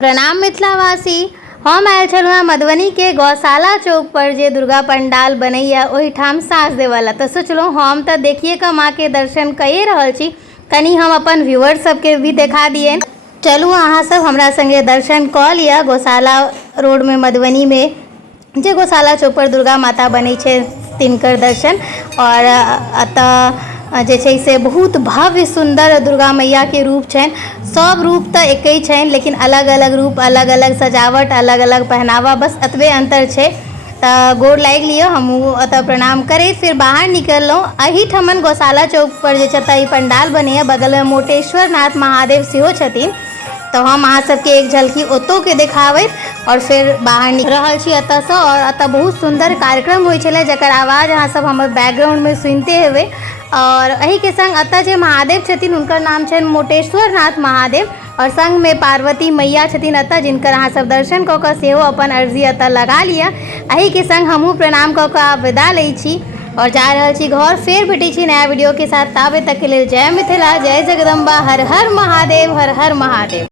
प्रणाम मिथिलावासी। हम आयल छलहुँ मधुबनी के गौशाला चौक पर जे दुर्गा पंडाल बनैया ओहिठाम साँझ देवला, तो सोचलहुँ हम तो देखिए के माँ के दर्शन कए रहल छी, कनी हम अपन व्यूअर सबके भी देखा दिए। चलू अहाँ सब हमरा संगे दर्शन कऽ लिअ गौशाला रोड में मधुबनी में जे गौशाला चौक पर दुर्गा माता बनै छै तिनकर दर्शन। और अतः जे छै से बहुत भव्य सुंदर दुर्गा मैया के रूप छनि। सब रूप तो एके छनि, लेकिन अलग अलग रूप, अलग अलग सजावट, अलग अलग पहनावा, बस एतबे अंतर छै। तो गोर लागि लिअ, हमहूँ अतः प्रणाम करैत फिर बाहर निकललहुँ। एहिठमन गौशाला चौक पर जे छथि पंडाल बनैया, बगल में मोटेश्वर नाथ महादेव सेहो छथिन। तो हम अहाँ सबके एक झलकी ओतौ के देखाबैत और फिर बाहर निकल रहल छी एतऽ से। और एतऽ बहुत सुंदर कार्यक्रम होइ छलै, जकर आवाज अहाँ सब हमर बैकग्राउंड में सुनते हेबै। और एही के संग एतऽ जे महादेव छथिन हुनकर नाम छनि मोटेश्वर नाथ महादेव, और संग में पार्वती मैया छथिन एतऽ, जिनकर अहाँ सब दर्शन कऽ कऽ सेहो अपन अर्जी एतऽ लगा लिअ। एही के संग हमहूँ प्रणाम कऽ कऽ आब विदा लै छी और जा रहल छी घर। फेर भेटै छी नया वीडियो के साथ, ताबे तक के लेल जय मिथिला, जय जगदम्बा, हर हर महादेव, हर हर महादेव।